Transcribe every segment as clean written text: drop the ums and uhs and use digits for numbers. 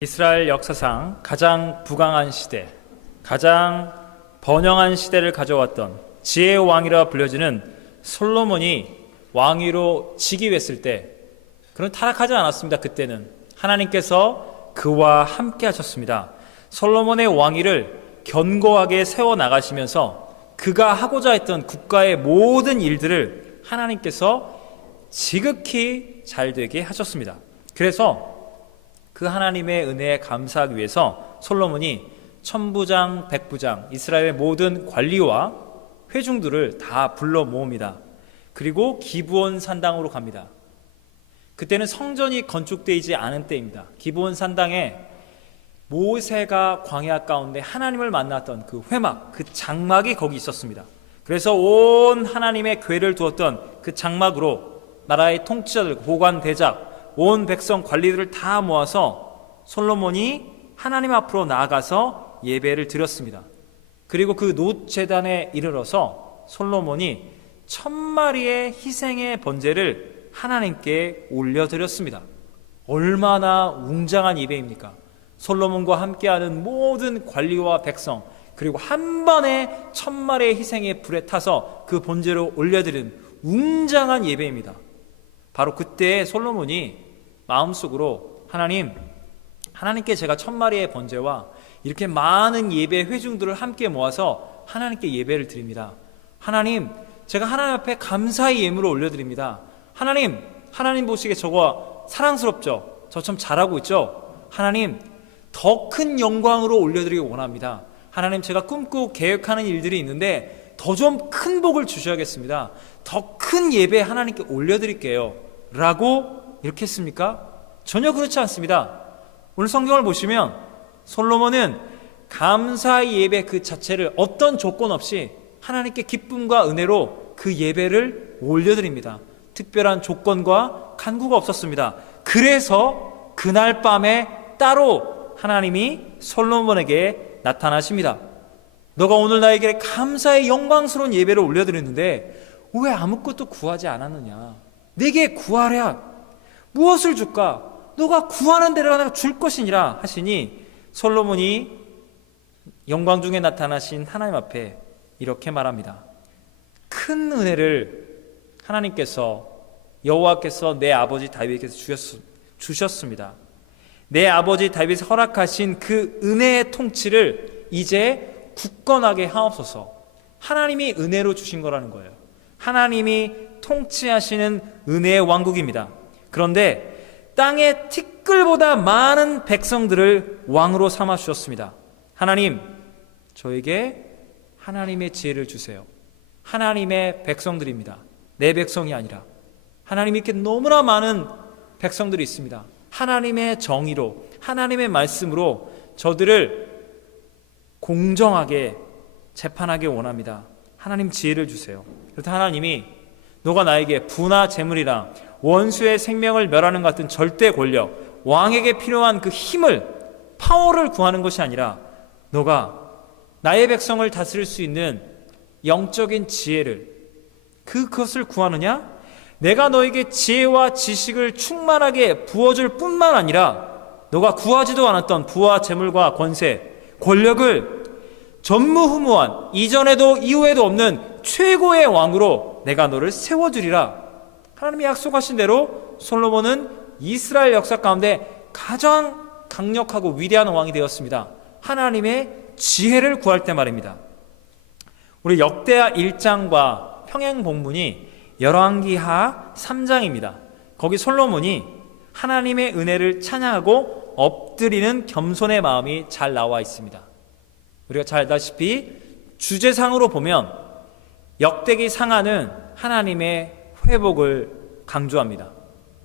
이스라엘 역사상 가장 부강한 시대, 가장 번영한 시대를 가져왔던 지혜의 왕이라 불려지는 솔로몬이 왕위로 즉위했을 때 그는 타락하지 않았습니다. 그때는 하나님께서 그와 함께 하셨습니다. 솔로몬의 왕위를 견고하게 세워나가시면서 그가 하고자 했던 국가의 모든 일들을 하나님께서 지극히 잘 되게 하셨습니다. 그래서 그 하나님의 은혜에 감사하기 위해서 솔로몬이 천부장, 백부장, 이스라엘의 모든 관리와 회중들을 다 불러 모읍니다. 그리고 기브온 산당으로 갑니다. 그때는 성전이 건축되지 않은 때입니다. 기브온 산당에 모세가 광야 가운데 하나님을 만났던 그 회막, 그 장막이 거기 있었습니다. 그래서 온 하나님의 궤를 두었던 그 장막으로 나라의 통치자들, 고관, 대작, 온 백성 관리들을 다 모아서 솔로몬이 하나님 앞으로 나아가서 예배를 드렸습니다. 그리고 그 놋제단에 이르러서 솔로몬이 1000마리의 희생의 번제를 하나님께 올려드렸습니다. 얼마나 웅장한 예배입니까? 솔로몬과 함께하는 모든 관리와 백성, 그리고 한 번에 1000마리의 희생의 불에 타서 그 번제를 올려드린 웅장한 예배입니다. 바로 그때 솔로몬이 마음속으로 하나님께 제가 1000마리의 번제와 이렇게 많은 예배 회중들을 함께 모아서 하나님께 예배를 드립니다. 하나님, 제가 하나님 앞에 감사의 예물을 올려드립니다. 하나님 보시기에 저거 사랑스럽죠? 저 참 잘하고 있죠? 하나님, 더 큰 영광으로 올려드리기 원합니다. 하나님, 제가 꿈꾸고 계획하는 일들이 있는데 더 좀 큰 복을 주셔야겠습니다. 더 큰 예배 하나님께 올려드릴게요 라고 이렇게 했습니까? 전혀 그렇지 않습니다. 오늘 성경을 보시면 솔로몬은 감사의 예배 그 자체를 어떤 조건 없이 하나님께 기쁨과 은혜로 그 예배를 올려드립니다. 특별한 조건과 간구가 없었습니다. 그래서 그날 밤에 따로 하나님이 솔로몬에게 나타나십니다. 너가 오늘 나에게 감사의 영광스러운 예배를 올려드렸는데 왜 아무것도 구하지 않았느냐? 내게 구하랴. 무엇을 줄까? 너가 구하는 대로 내가 줄 것이니라 하시니 솔로몬이 영광 중에 나타나신 하나님 앞에 이렇게 말합니다. 큰 은혜를 하나님께서, 여호와께서 내 아버지 다윗에게서 주셨습니다. 내 아버지 다윗이 허락하신 그 은혜의 통치를 이제 굳건하게 하옵소서. 하나님이 은혜로 주신 거라는 거예요. 하나님이 통치하시는 은혜의 왕국입니다. 그런데 땅의 티끌보다 많은 백성들을 왕으로 삼아 주셨습니다. 하나님, 저에게 하나님의 지혜를 주세요. 하나님의 백성들입니다. 내 백성이 아니라. 하나님, 이렇게 너무나 많은 백성들이 있습니다. 하나님의 정의로, 하나님의 말씀으로 저들을 공정하게 재판하기 원합니다. 하나님, 지혜를 주세요. 그래서 하나님이 너가 나에게 부나 재물이랑 원수의 생명을 멸하는 것 같은 절대 권력, 왕에게 필요한 그 힘을, 파워를 구하는 것이 아니라 너가 나의 백성을 다스릴 수 있는 영적인 지혜를, 그것을 구하느냐? 내가 너에게 지혜와 지식을 충만하게 부어줄 뿐만 아니라 너가 구하지도 않았던 부와 재물과 권세, 권력을 전무후무한, 이전에도 이후에도 없는 최고의 왕으로 내가 너를 세워주리라. 하나님이 약속하신 대로 솔로몬은 이스라엘 역사 가운데 가장 강력하고 위대한 왕이 되었습니다. 하나님의 지혜를 구할 때 말입니다. 우리 역대하 1장과 평행 본문이 열왕기하 3장입니다. 거기 솔로몬이 하나님의 은혜를 찬양하고 엎드리는 겸손의 마음이 잘 나와 있습니다. 우리가 잘 알다시피 주제상으로 보면 역대기 상하는 하나님의 회복을 강조합니다.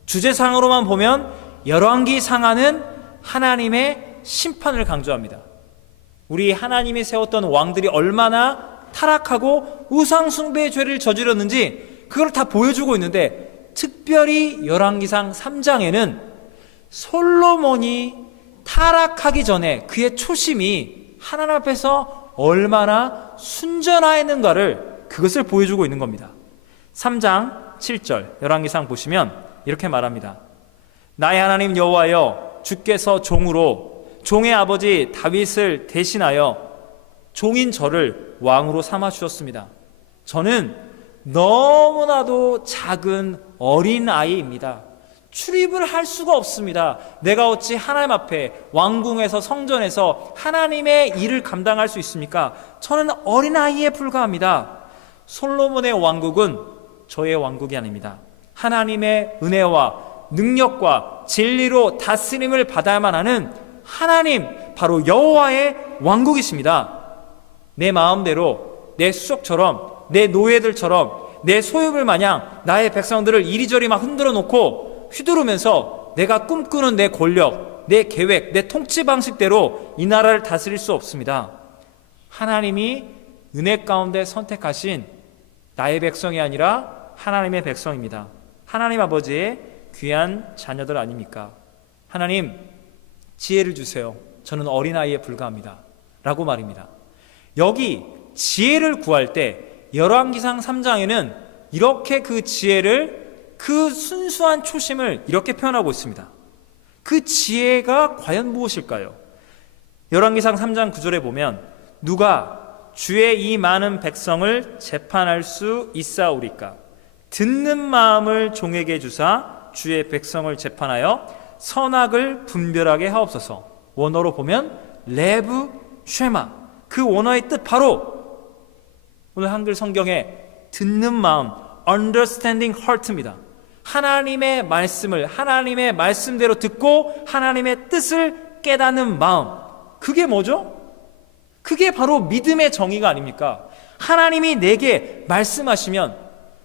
주제상으로만 보면 열왕기 상하는 하나님의 심판을 강조합니다. 우리 하나님이 세웠던 왕들이 얼마나 타락하고 우상숭배의 죄를 저질렀는지 그걸 다 보여주고 있는데, 특별히 열왕기상 3장에는 솔로몬이 타락하기 전에 그의 초심이 하나님 앞에서 얼마나 순전하였는가를, 그것을 보여주고 있는 겁니다. 3장 7절 열왕기상 보시면 이렇게 말합니다. 나의 하나님 여호와여, 주께서 종으로 종의 아버지 다윗을 대신하여 종인 저를 왕으로 삼아 주셨습니다. 저는 너무나도 작은 어린 아이입니다. 출입을 할 수가 없습니다. 내가 어찌 하나님 앞에 왕궁에서 성전에서 하나님의 일을 감당할 수 있습니까? 저는 어린아이에 불과합니다. 솔로몬의 왕국은 저의 왕국이 아닙니다. 하나님의 은혜와 능력과 진리로 다스림을 받아야만 하는 하나님, 바로 여호와의 왕국이십니다. 내 마음대로, 내 수족처럼, 내 노예들처럼, 내 소유물 마냥 나의 백성들을 이리저리 막 흔들어 놓고 휘두르면서 내가 꿈꾸는 내 권력, 내 계획, 내 통치 방식대로 이 나라를 다스릴 수 없습니다. 하나님이 은혜 가운데 선택하신 나의 백성이 아니라 하나님의 백성입니다. 하나님 아버지의 귀한 자녀들 아닙니까? 하나님, 지혜를 주세요. 저는 어린아이에 불과합니다. 라고 말입니다. 여기 지혜를 구할 때 열왕기상 3장에는 이렇게 그 지혜를, 그 순수한 초심을 이렇게 표현하고 있습니다. 그 지혜가 과연 무엇일까요? 열왕기상 3장 9절에 보면 누가 주의 이 많은 백성을 재판할 수 있사오리까? 듣는 마음을 종에게 주사 주의 백성을 재판하여 선악을 분별하게 하옵소서. 원어로 보면 레브 쉐마, 그 원어의 뜻 바로 오늘 한글 성경에 듣는 마음, understanding heart입니다. 하나님의 말씀을 하나님의 말씀대로 듣고 하나님의 뜻을 깨닫는 마음, 그게 뭐죠? 그게 바로 믿음의 정의가 아닙니까? 하나님이 내게 말씀하시면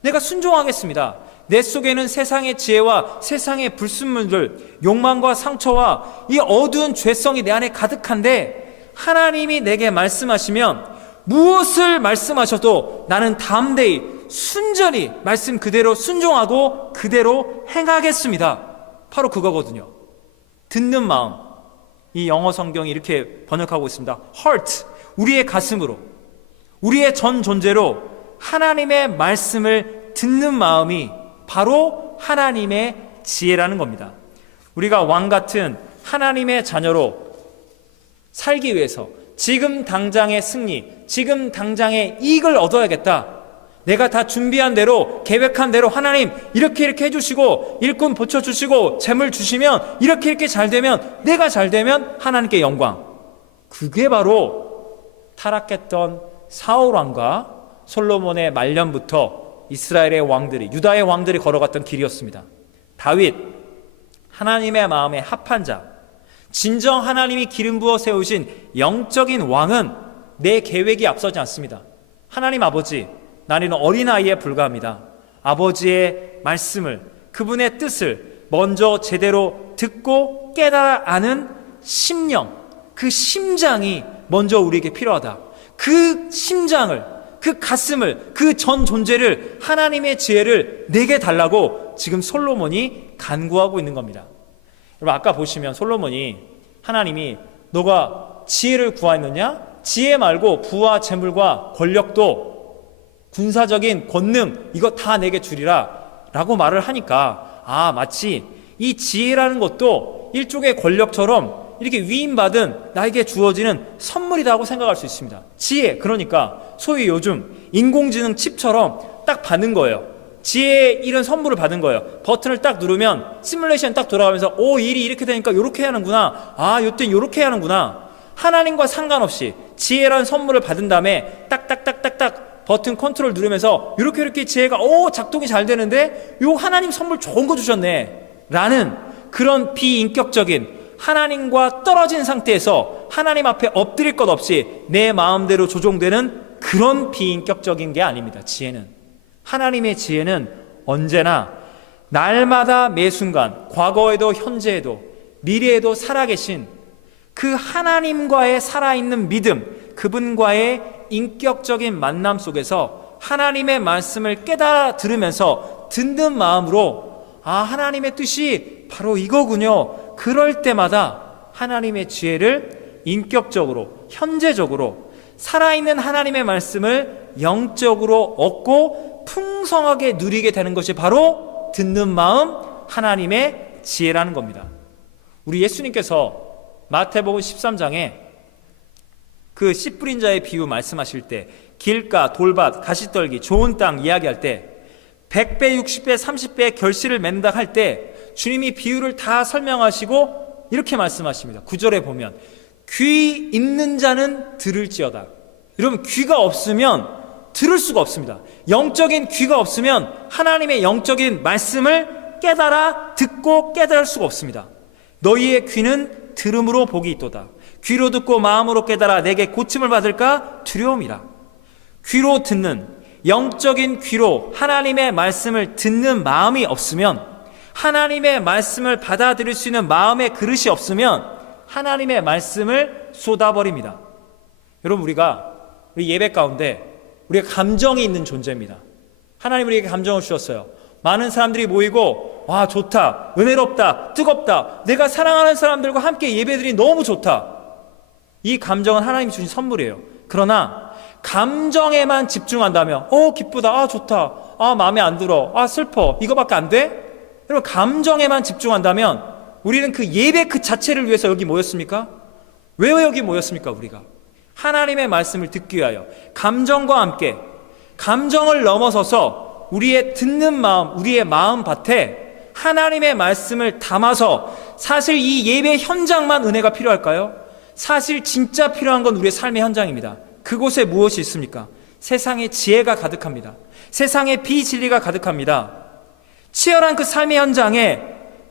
내가 순종하겠습니다. 내 속에는 세상의 지혜와 세상의 불순물들, 욕망과 상처와 이 어두운 죄성이 내 안에 가득한데 하나님이 내게 말씀하시면 무엇을 말씀하셔도 나는 담대히 순전히 말씀 그대로 순종하고 그대로 행하겠습니다. 바로 그거거든요. 듣는 마음, 이 영어 성경이 이렇게 번역하고 있습니다. heart, 우리의 가슴으로, 우리의 전 존재로 하나님의 말씀을 듣는 마음이 바로 하나님의 지혜라는 겁니다. 우리가 왕 같은 하나님의 자녀로 살기 위해서 지금 당장의 승리, 지금 당장의 이익을 얻어야겠다. 내가 다 준비한 대로, 계획한 대로 하나님 이렇게 해주시고 일꾼 보쳐주시고 재물 주시면 이렇게 잘 되면, 내가 잘 되면 하나님께 영광. 그게 바로 타락했던 사울 왕과 솔로몬의 말년부터 이스라엘의 왕들이, 유다의 왕들이 걸어갔던 길이었습니다. 다윗, 하나님의 마음에 합한 자, 진정 하나님이 기름 부어 세우신 영적인 왕은 내 계획이 앞서지 않습니다. 하나님 아버지, 나는 어린아이에 불과합니다. 아버지의 말씀을, 그분의 뜻을 먼저 제대로 듣고 깨달아 아는 심령, 그 심장이 먼저 우리에게 필요하다. 그 심장을, 그 가슴을, 그 전 존재를, 하나님의 지혜를 내게 달라고 지금 솔로몬이 간구하고 있는 겁니다. 여러분, 아까 보시면 솔로몬이, 하나님이 너가 지혜를 구하였느냐? 지혜 말고 부와 재물과 권력도, 군사적인 권능, 이거 다 내게 주리라 라고 말을 하니까, 마치 이 지혜라는 것도 일종의 권력처럼 이렇게 위임받은 나에게 주어지는 선물이라고 생각할 수 있습니다. 지혜, 그러니까 소위 요즘 인공지능 칩처럼 딱 받는 거예요. 지혜의 이런 선물을 받은 거예요. 버튼을 딱 누르면 시뮬레이션 딱 돌아가면서 일이 이렇게 되니까 이렇게 해야 하는구나, 요땐 이렇게 해야 하는구나. 하나님과 상관없이 지혜라는 선물을 받은 다음에 딱딱딱딱딱 버튼 컨트롤 누르면서 이렇게 지혜가 작동이 잘 되는데 요 하나님 선물 좋은 거 주셨네 라는 그런 비인격적인, 하나님과 떨어진 상태에서 하나님 앞에 엎드릴 것 없이 내 마음대로 조종되는 그런 비인격적인 게 아닙니다. 지혜는, 하나님의 지혜는 언제나 날마다 매 순간, 과거에도 현재에도 미래에도 살아계신 그 하나님과의 살아있는 믿음, 그분과의 인격적인 만남 속에서 하나님의 말씀을 깨달아 들으면서 듣는 마음으로 하나님의 뜻이 바로 이거군요. 그럴 때마다 하나님의 지혜를 인격적으로, 현재적으로 살아있는 하나님의 말씀을 영적으로 얻고 풍성하게 누리게 되는 것이 바로 듣는 마음, 하나님의 지혜라는 겁니다. 우리 예수님께서 마태복음 13장에 그 씨 뿌린 자의 비유 말씀하실 때 길가, 돌밭, 가시떨기, 좋은 땅 이야기할 때 100배, 60배, 30배의 결실을 맺는다 할 때 주님이 비유를 다 설명하시고 이렇게 말씀하십니다. 9절에 보면 귀 있는 자는 들을지어다. 여러분, 귀가 없으면 들을 수가 없습니다. 영적인 귀가 없으면 하나님의 영적인 말씀을 깨달아 듣고 깨달을 수가 없습니다. 너희의 귀는 들음으로 복이 있도다. 귀로 듣고 마음으로 깨달아 내게 고침을 받을까 두려움이라. 귀로 듣는, 영적인 귀로 하나님의 말씀을 듣는 마음이 없으면, 하나님의 말씀을 받아들일 수 있는 마음의 그릇이 없으면 하나님의 말씀을 쏟아버립니다. 여러분, 우리 예배 가운데 우리가 감정이 있는 존재입니다. 하나님 우리에게 감정을 주셨어요. 많은 사람들이 모이고 와 좋다, 은혜롭다, 뜨겁다, 내가 사랑하는 사람들과 함께 예배드리니 너무 좋다. 이 감정은 하나님이 주신 선물이에요. 그러나 감정에만 집중한다면 기쁘다, 좋다, 마음에 안 들어, 슬퍼, 이거밖에 안 돼? 여러분, 감정에만 집중한다면 우리는 그 예배 그 자체를 위해서 여기 모였습니까? 왜 여기 모였습니까? 우리가 하나님의 말씀을 듣기 위하여 감정과 함께, 감정을 넘어서서 우리의 듣는 마음, 우리의 마음 밭에 하나님의 말씀을 담아서, 사실 이 예배 현장만 은혜가 필요할까요? 사실 진짜 필요한 건 우리의 삶의 현장입니다. 그곳에 무엇이 있습니까? 세상의 지혜가 가득합니다. 세상의 비진리가 가득합니다. 치열한 그 삶의 현장에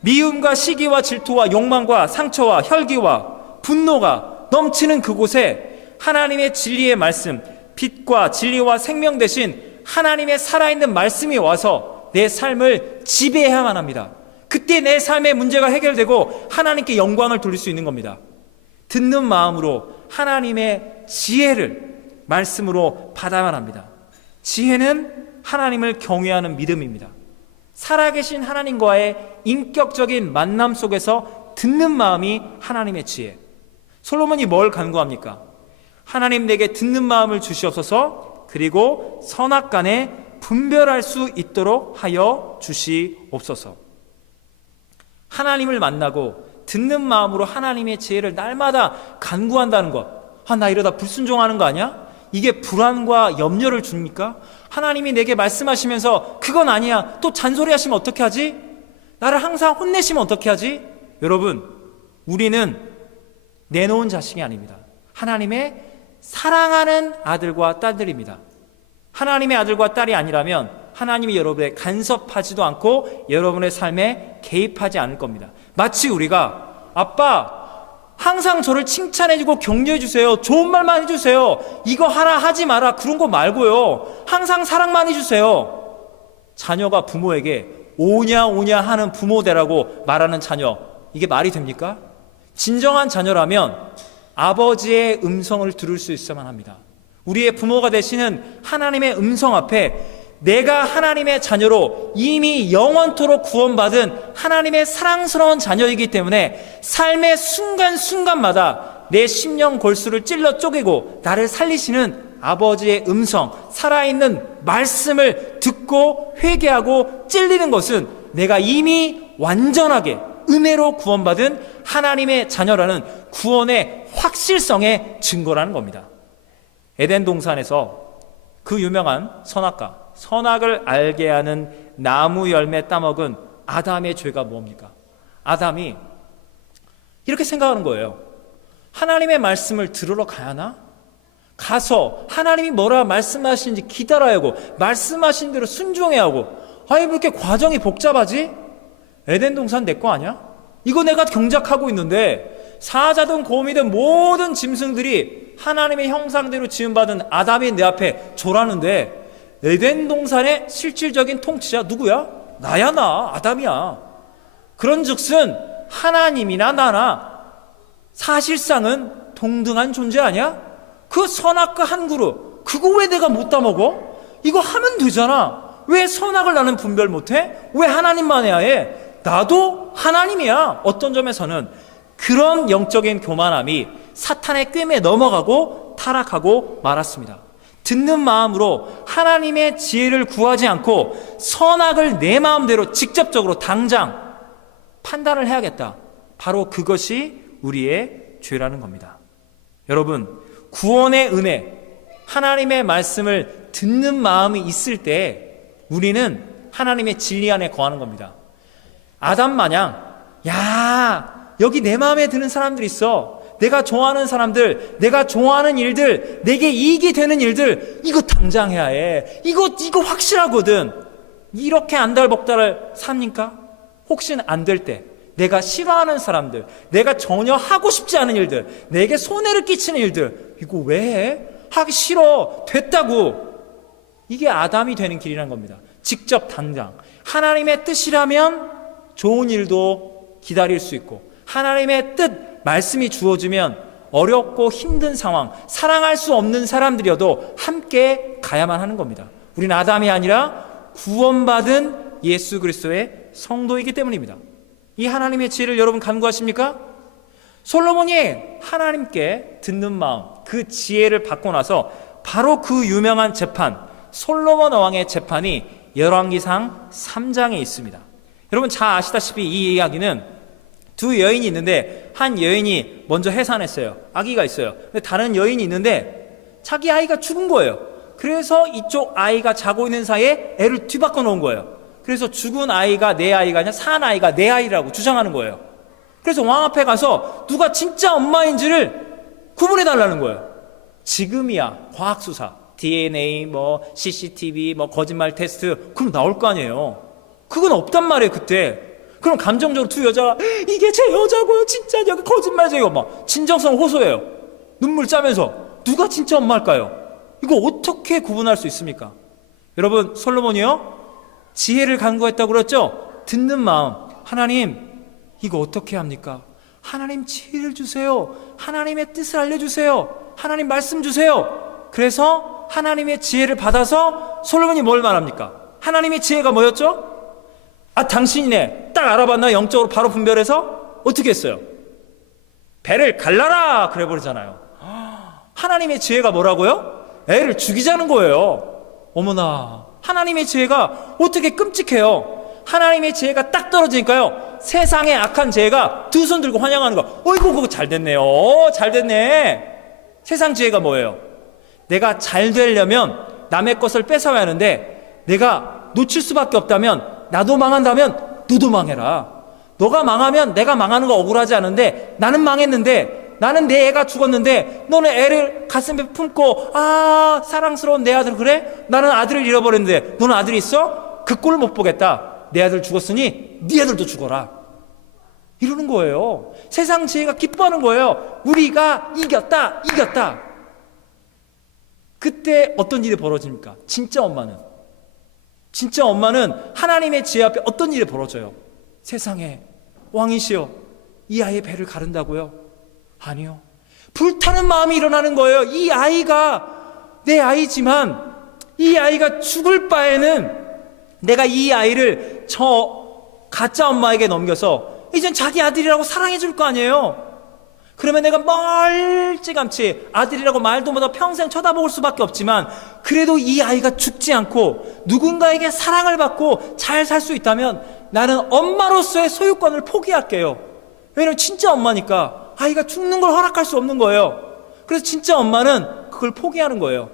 미움과 시기와 질투와 욕망과 상처와 혈기와 분노가 넘치는 그곳에 하나님의 진리의 말씀, 빛과 진리와 생명 대신 하나님의 살아있는 말씀이 와서 내 삶을 지배해야만 합니다. 그때 내 삶의 문제가 해결되고 하나님께 영광을 돌릴 수 있는 겁니다. 듣는 마음으로 하나님의 지혜를 말씀으로 받아야만 합니다. 지혜는 하나님을 경외하는 믿음입니다. 살아계신 하나님과의 인격적인 만남 속에서 듣는 마음이 하나님의 지혜. 솔로몬이 뭘 간구합니까? 하나님 내게 듣는 마음을 주시옵소서, 그리고 선악간에 분별할 수 있도록 하여 주시옵소서. 하나님을 만나고 듣는 마음으로 하나님의 지혜를 날마다 간구한다는 것. 나 이러다 불순종하는 거 아니야? 이게 불안과 염려를 줍니까? 하나님이 내게 말씀하시면서 그건 아니야, 또 잔소리하시면 어떻게 하지? 나를 항상 혼내시면 어떻게 하지? 여러분, 우리는 내놓은 자식이 아닙니다. 하나님의 사랑하는 아들과 딸들입니다. 하나님의 아들과 딸이 아니라면 하나님이 여러분의 간섭하지도 않고 여러분의 삶에 개입하지 않을 겁니다. 마치 우리가 아빠 항상 저를 칭찬해주고 격려해주세요, 좋은 말만 해주세요, 이거 하라 하지 마라 그런 거 말고요, 항상 사랑만 해주세요. 자녀가 부모에게 오냐 오냐 하는 부모되라고 말하는 자녀, 이게 말이 됩니까? 진정한 자녀라면 아버지의 음성을 들을 수 있어야만 합니다. 우리의 부모가 되시는 하나님의 음성 앞에 내가 하나님의 자녀로 이미 영원토록 구원받은 하나님의 사랑스러운 자녀이기 때문에 삶의 순간순간마다 내 심령 골수를 찔러 쪼개고 나를 살리시는 아버지의 음성, 살아있는 말씀을 듣고 회개하고 찔리는 것은 내가 이미 완전하게 은혜로 구원받은 하나님의 자녀라는 구원의 확실성의 증거라는 겁니다. 에덴 동산에서 그 유명한 선악과, 선악을 알게 하는 나무 열매 따먹은 아담의 죄가 뭡니까? 아담이 이렇게 생각하는 거예요. 하나님의 말씀을 들으러 가야 하나? 가서 하나님이 뭐라 말씀하시는지 기다려야 하고 말씀하신 대로 순종해야 하고, 왜 이렇게 과정이 복잡하지? 에덴 동산 내 거 아니야? 이거 내가 경작하고 있는데 사자든 곰이든 모든 짐승들이 하나님의 형상대로 지음받은 아담이 내 앞에 졸았는데 에덴 동산의 실질적인 통치자 누구야? 나야, 나 아담이야. 그런즉슨 하나님이나 나나 사실상은 동등한 존재 아니야? 그 선악과 한 그릇, 그거 왜 내가 못 따먹어? 이거 하면 되잖아. 왜 선악을 나는 분별 못해? 왜 하나님만 해야 해? 나도 하나님이야. 어떤 점에서는 그런 영적인 교만함이 사탄의 꿰매에 넘어가고 타락하고 말았습니다. 듣는 마음으로 하나님의 지혜를 구하지 않고 선악을 내 마음대로 직접적으로 당장 판단을 해야겠다, 바로 그것이 우리의 죄라는 겁니다. 여러분, 구원의 은혜, 하나님의 말씀을 듣는 마음이 있을 때 우리는 하나님의 진리 안에 거하는 겁니다. 아담 마냥 야, 여기 내 마음에 드는 사람들 있어. 내가 좋아하는 사람들, 내가 좋아하는 일들, 내게 이익이 되는 일들, 이거 당장 해야 해. 이거 확실하거든. 이렇게 안달복달을 삽니까? 혹시 안 될 때 내가 싫어하는 사람들, 내가 전혀 하고 싶지 않은 일들, 내게 손해를 끼치는 일들, 이거 왜 해? 하기 싫어. 됐다고. 이게 아담이 되는 길이라는 겁니다. 직접 당장 하나님의 뜻이라면 좋은 일도 기다릴 수 있고, 하나님의 뜻, 말씀이 주어지면 어렵고 힘든 상황, 사랑할 수 없는 사람들이어도 함께 가야만 하는 겁니다. 우리는 아담이 아니라 구원받은 예수 그리스도의 성도이기 때문입니다. 이 하나님의 지혜를 여러분 간구하십니까? 솔로몬이 하나님께 듣는 마음, 그 지혜를 받고 나서 바로 그 유명한 재판, 솔로몬 왕의 재판이 열왕기상 3장에 있습니다. 여러분 잘 아시다시피 이 이야기는 두 여인이 있는데, 한 여인이 먼저 해산했어요. 아기가 있어요. 근데 다른 여인이 있는데 자기 아이가 죽은 거예요. 그래서 이쪽 아이가 자고 있는 사이에 애를 뒤바꿔 놓은 거예요. 그래서 죽은 아이가 내 아이가 아니라 산 아이가 내 아이라고 주장하는 거예요. 그래서 왕 앞에 가서 누가 진짜 엄마인지를 구분해 달라는 거예요. 지금이야 과학수사, DNA, CCTV, 거짓말 테스트, 그럼 나올 거 아니에요. 그건 없단 말이에요. 그때 그럼 감정적으로 두 여자가 이게 제 여자고요, 진짜 여기 거짓말이에요, 진정성 호소해요. 눈물 짜면서. 누가 진짜 엄마일까요? 이거 어떻게 구분할 수 있습니까? 여러분, 솔로몬이요 지혜를 간구했다고 그랬죠? 듣는 마음, 하나님 이거 어떻게 합니까? 하나님 지혜를 주세요. 하나님의 뜻을 알려주세요. 하나님 말씀 주세요. 그래서 하나님의 지혜를 받아서 솔로몬이 뭘 말합니까? 하나님의 지혜가 뭐였죠? 당신이네. 딱 알아봤나? 영적으로 바로 분별해서 어떻게 했어요? 배를 갈라라 그래 버리잖아요. 하나님의 지혜가 뭐라고요? 애를 죽이자는 거예요. 어머나, 하나님의 지혜가 어떻게 끔찍해요. 하나님의 지혜가 딱 떨어지니까요, 세상의 악한 지혜가 두 손 들고 환영하는 거. 어이구 그거 잘 됐네요. 잘 됐네. 세상 지혜가 뭐예요? 내가 잘 되려면 남의 것을 뺏어야 하는데, 내가 놓칠 수밖에 없다면, 나도 망한다면 너도 망해라. 너가 망하면 내가 망하는 거 억울하지 않은데, 나는 망했는데, 나는 내 애가 죽었는데 너는 애를 가슴에 품고 사랑스러운 내 아들, 그래? 나는 아들을 잃어버렸는데 너는 아들이 있어? 그 꼴을 못 보겠다. 내 아들 죽었으니 네 아들도 죽어라. 이러는 거예요. 세상 지혜가 기뻐하는 거예요. 우리가 이겼다. 그때 어떤 일이 벌어집니까? 진짜 엄마는 하나님의 지혜 앞에 어떤 일이 벌어져요? 세상에 왕이시여, 이 아이의 배를 가른다고요? 아니요. 불타는 마음이 일어나는 거예요. 이 아이가 내 아이지만 이 아이가 죽을 바에는 내가 이 아이를 저 가짜 엄마에게 넘겨서 이젠 자기 아들이라고 사랑해 줄 거 아니에요. 그러면 내가 멀찌감치 아들이라고 말도 못하고 평생 쳐다볼 수밖에 없지만, 그래도 이 아이가 죽지 않고 누군가에게 사랑을 받고 잘 살 수 있다면 나는 엄마로서의 소유권을 포기할게요. 왜냐면 진짜 엄마니까 아이가 죽는 걸 허락할 수 없는 거예요. 그래서 진짜 엄마는 그걸 포기하는 거예요.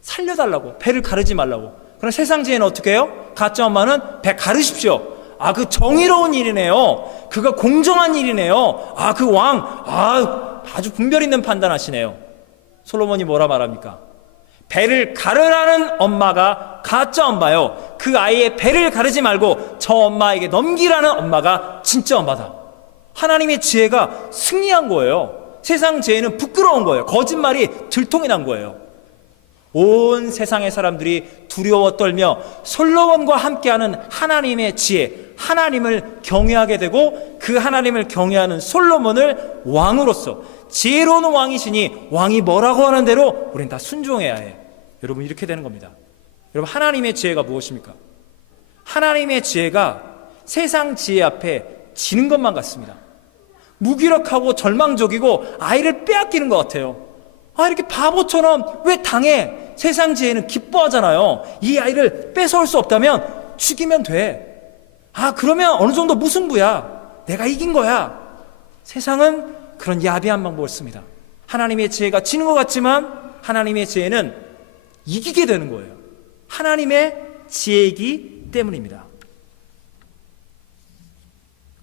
살려달라고, 배를 가르지 말라고. 그럼 세상 지혜는 어떻게 해요? 가짜 엄마는 배 가르십시오. 그 정의로운 일이네요. 그가 공정한 일이네요. 그 왕, 아주 분별 있는 판단하시네요. 솔로몬이 뭐라 말합니까? 배를 가르라는 엄마가 가짜 엄마요. 그 아이의 배를 가르지 말고 저 엄마에게 넘기라는 엄마가 진짜 엄마다. 하나님의 지혜가 승리한 거예요. 세상 지혜는 부끄러운 거예요. 거짓말이 들통이 난 거예요. 온 세상의 사람들이 두려워 떨며 솔로몬과 함께하는 하나님의 지혜, 하나님을 경외하게 되고, 그 하나님을 경외하는 솔로몬을 왕으로서, 지혜로운 왕이시니 왕이 뭐라고 하는 대로 우리는 다 순종해야 해. 여러분, 이렇게 되는 겁니다. 여러분, 하나님의 지혜가 무엇입니까? 하나님의 지혜가 세상 지혜 앞에 지는 것만 같습니다. 무기력하고 절망적이고 아이를 빼앗기는 것 같아요. 이렇게 바보처럼 왜 당해? 세상 지혜는 기뻐하잖아요. 이 아이를 뺏어올 수 없다면 죽이면 돼. 그러면 어느 정도 무승부야. 내가 이긴 거야. 세상은 그런 야비한 방법을 씁니다. 하나님의 지혜가 지는 것 같지만 하나님의 지혜는 이기게 되는 거예요. 하나님의 지혜이기 때문입니다.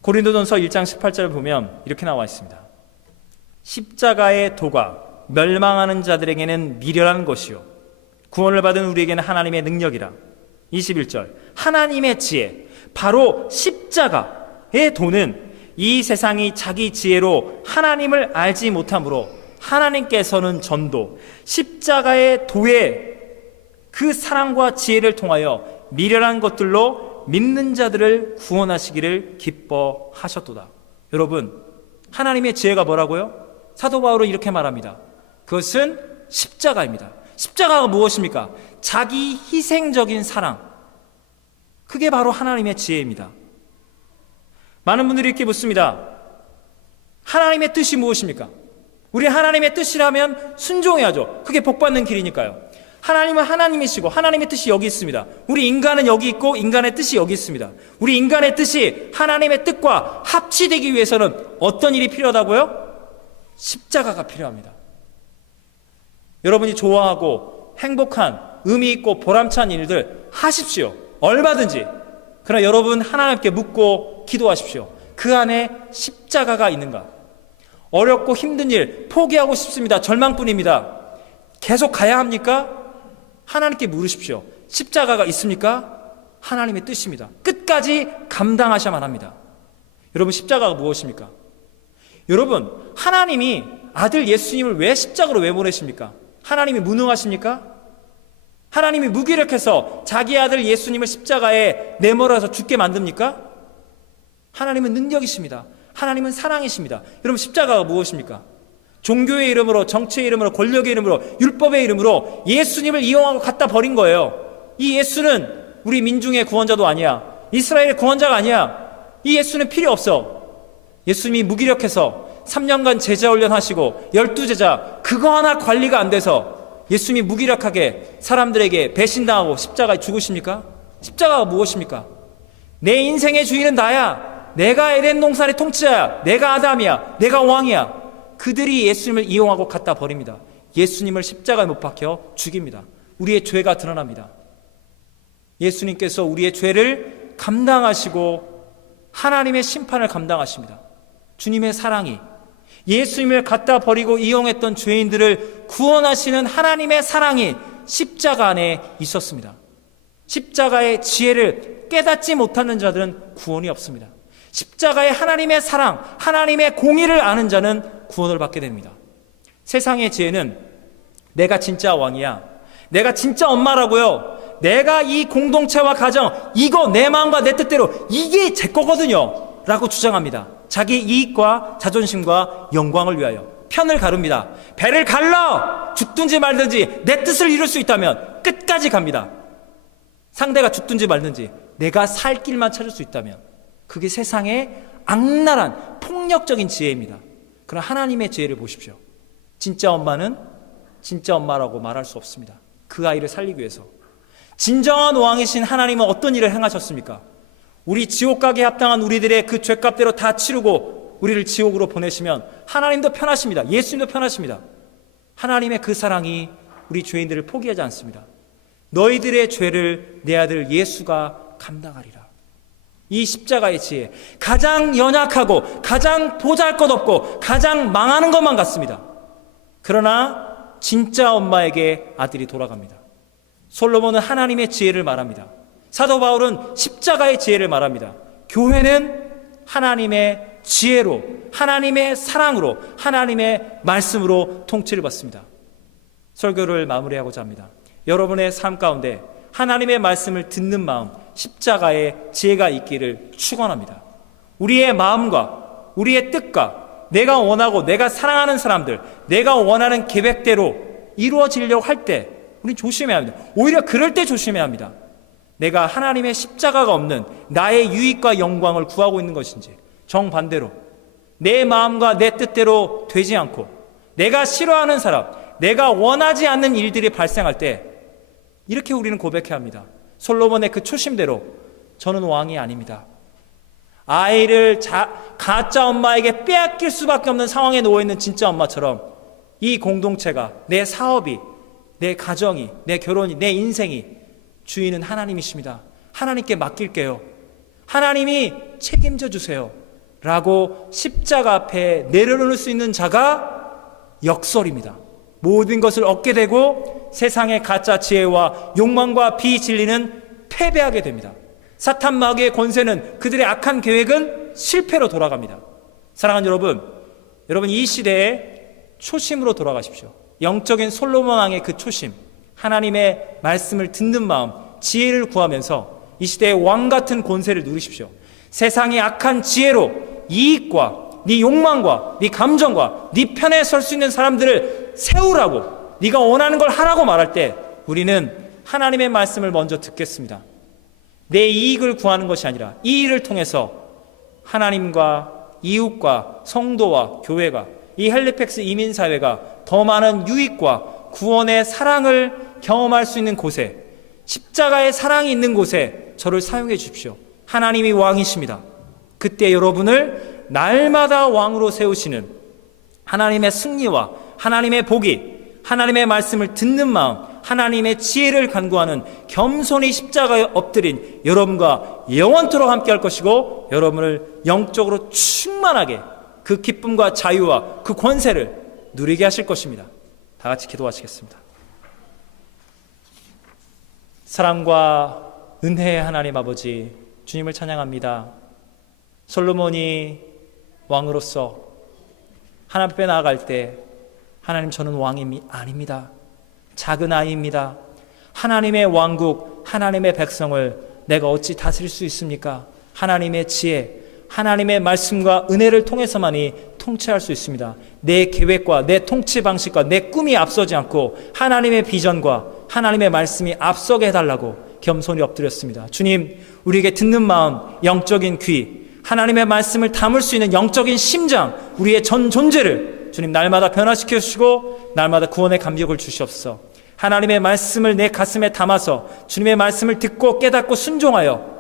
고린도전서 1장 18절을 보면 이렇게 나와 있습니다. 십자가의 도가 멸망하는 자들에게는 미련한 것이요 구원을 받은 우리에게는 하나님의 능력이라. 21절 하나님의 지혜, 바로 십자가의 도는 이 세상이 자기 지혜로 하나님을 알지 못하므로 하나님께서는 전도, 십자가의 도의 그 사랑과 지혜를 통하여 미련한 것들로 믿는 자들을 구원하시기를 기뻐하셨도다. 여러분, 하나님의 지혜가 뭐라고요? 사도 바울은 이렇게 말합니다. 그것은 십자가입니다. 십자가가 무엇입니까? 자기 희생적인 사랑. 그게 바로 하나님의 지혜입니다. 많은 분들이 이렇게 묻습니다. 하나님의 뜻이 무엇입니까? 우리 하나님의 뜻이라면 순종해야죠. 그게 복받는 길이니까요. 하나님은 하나님이시고 하나님의 뜻이 여기 있습니다. 우리 인간은 여기 있고 인간의 뜻이 여기 있습니다. 우리 인간의 뜻이 하나님의 뜻과 합치되기 위해서는 어떤 일이 필요하다고요? 십자가가 필요합니다. 여러분이 좋아하고 행복한 의미 있고 보람찬 일들 하십시오. 얼마든지. 그러나 여러분 하나님께 묻고 기도하십시오. 그 안에 십자가가 있는가? 어렵고 힘든 일 포기하고 싶습니다. 절망뿐입니다. 계속 가야 합니까? 하나님께 물으십시오. 십자가가 있습니까? 하나님의 뜻입니다. 끝까지 감당하셔야만 합니다. 여러분, 십자가가 무엇입니까? 여러분, 하나님이 아들 예수님을 왜 십자가로 왜 보내십니까? 하나님이 무능하십니까? 하나님이 무기력해서 자기 아들 예수님을 십자가에 내몰아서 죽게 만듭니까? 하나님은 능력이십니다. 하나님은 사랑이십니다. 여러분, 십자가가 무엇입니까? 종교의 이름으로, 정치의 이름으로, 권력의 이름으로, 율법의 이름으로 예수님을 이용하고 갖다 버린 거예요. 이 예수는 우리 민중의 구원자도 아니야. 이스라엘의 구원자가 아니야. 이 예수는 필요 없어. 예수님이 무기력해서 3년간 제자 훈련하시고 12제자 그거 하나 관리가 안 돼서 예수님이 무기력하게 사람들에게 배신당하고 십자가에 죽으십니까? 십자가가 무엇입니까? 내 인생의 주인은 나야. 내가 에덴 동산의 통치자야. 내가 아담이야. 내가 왕이야. 그들이 예수님을 이용하고 갖다 버립니다. 예수님을 십자가에 못 박혀 죽입니다. 우리의 죄가 드러납니다. 예수님께서 우리의 죄를 감당하시고 하나님의 심판을 감당하십니다. 주님의 사랑이 예수님을 갖다 버리고 이용했던 죄인들을 구원하시는 하나님의 사랑이 십자가 안에 있었습니다. 십자가의 지혜를 깨닫지 못하는 자들은 구원이 없습니다. 십자가의 하나님의 사랑, 하나님의 공의를 아는 자는 구원을 받게 됩니다. 세상의 지혜는 내가 진짜 왕이야, 내가 진짜 엄마라고요, 내가 이 공동체와 가정, 이거 내 마음과 내 뜻대로 이게 제 거거든요 라고 주장합니다. 자기 이익과 자존심과 영광을 위하여 편을 가릅니다. 배를 갈라 죽든지 말든지 내 뜻을 이룰 수 있다면 끝까지 갑니다. 상대가 죽든지 말든지 내가 살 길만 찾을 수 있다면 그게 세상의 악랄한 폭력적인 지혜입니다. 그러나 하나님의 지혜를 보십시오. 진짜 엄마는 진짜 엄마라고 말할 수 없습니다. 그 아이를 살리기 위해서. 진정한 왕이신 하나님은 어떤 일을 행하셨습니까? 우리 지옥 가게 합당한 우리들의 그 죄값대로 다 치르고 우리를 지옥으로 보내시면 하나님도 편하십니다. 예수님도 편하십니다. 하나님의 그 사랑이 우리 죄인들을 포기하지 않습니다. 너희들의 죄를 내 아들 예수가 감당하리라. 이 십자가의 지혜, 가장 연약하고 가장 보잘것없고 가장 망하는 것만 같습니다. 그러나 진짜 엄마에게 아들이 돌아갑니다. 솔로몬은 하나님의 지혜를 말합니다. 사도 바울은 십자가의 지혜를 말합니다. 교회는 하나님의 지혜로, 하나님의 사랑으로, 하나님의 말씀으로 통치를 받습니다. 설교를 마무리하고자 합니다. 여러분의 삶 가운데 하나님의 말씀을 듣는 마음, 십자가의 지혜가 있기를 축원합니다. 우리의 마음과 우리의 뜻과 내가 원하고 내가 사랑하는 사람들, 내가 원하는 계획대로 이루어지려고 할 때 우리 조심해야 합니다. 오히려 그럴 때 조심해야 합니다. 내가 하나님의 십자가가 없는 나의 유익과 영광을 구하고 있는 것인지, 정반대로 내 마음과 내 뜻대로 되지 않고 내가 싫어하는 사람, 내가 원하지 않는 일들이 발생할 때 이렇게 우리는 고백해야 합니다. 솔로몬의 그 초심대로 저는 왕이 아닙니다. 아이를 가짜 엄마에게 빼앗길 수밖에 없는 상황에 놓여있는 진짜 엄마처럼 이 공동체가, 내 사업이, 내 가정이, 내 결혼이, 내 인생이 주인은 하나님이십니다. 하나님께 맡길게요. 하나님이 책임져 주세요. 라고 십자가 앞에 내려놓을 수 있는 자가 역설입니다. 모든 것을 얻게 되고 세상의 가짜 지혜와 욕망과 비진리는 패배하게 됩니다. 사탄 마귀의 권세는, 그들의 악한 계획은 실패로 돌아갑니다. 사랑하는 여러분 이 시대에 초심으로 돌아가십시오. 영적인 솔로몬 왕의 그 초심, 하나님의 말씀을 듣는 마음, 지혜를 구하면서 이 시대의 왕 같은 권세를 누리십시오. 세상의 악한 지혜로 이익과 네 욕망과 네 감정과 네 편에 설 수 있는 사람들을 세우라고, 네가 원하는 걸 하라고 말할 때 우리는 하나님의 말씀을 먼저 듣겠습니다. 내 이익을 구하는 것이 아니라 이 일을 통해서 하나님과 이웃과 성도와 교회가, 이 헬리팩스 이민사회가 더 많은 유익과 구원의 사랑을 경험할 수 있는 곳에, 십자가의 사랑이 있는 곳에 저를 사용해 주십시오. 하나님이 왕이십니다. 그때 여러분을 날마다 왕으로 세우시는 하나님의 승리와 하나님의 복이, 하나님의 말씀을 듣는 마음, 하나님의 지혜를 간구하는 겸손히 십자가에 엎드린 여러분과 영원토록 함께할 것이고, 여러분을 영적으로 충만하게 그 기쁨과 자유와 그 권세를 누리게 하실 것입니다. 다 같이 기도하시겠습니다. 사랑과 은혜의 하나님 아버지, 주님을 찬양합니다. 솔로몬이 왕으로서 하나님 앞에 나아갈 때, 하나님 저는 왕이 아닙니다. 작은 아이입니다. 하나님의 왕국, 하나님의 백성을 내가 어찌 다스릴 수 있습니까? 하나님의 지혜, 하나님의 말씀과 은혜를 통해서만이 통치할 수 있습니다. 내 계획과 내 통치 방식과 내 꿈이 앞서지 않고 하나님의 비전과 하나님의 말씀이 앞서게 해달라고 겸손히 엎드렸습니다. 주님, 우리에게 듣는 마음, 영적인 귀, 하나님의 말씀을 담을 수 있는 영적인 심장, 우리의 전 존재를 주님 날마다 변화시켜 주시고 날마다 구원의 감격을 주시옵소서. 하나님의 말씀을 내 가슴에 담아서 주님의 말씀을 듣고 깨닫고 순종하여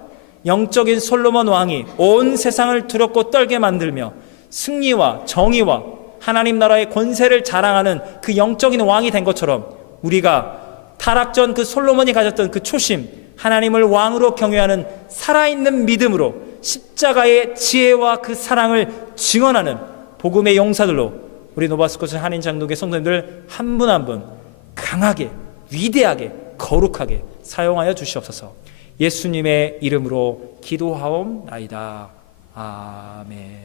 영적인 솔로몬 왕이 온 세상을 두렵고 떨게 만들며 승리와 정의와 하나님 나라의 권세를 자랑하는 그 영적인 왕이 된 것처럼, 우리가 타락전 그 솔로몬이 가졌던 그 초심, 하나님을 왕으로 경외하는 살아있는 믿음으로 십자가의 지혜와 그 사랑을 증언하는 복음의 용사들로 우리 노바스코스 한인장독의 성도님들 한 분 한 분 강하게, 위대하게, 거룩하게 사용하여 주시옵소서. 예수님의 이름으로 기도하옵나이다. 아멘.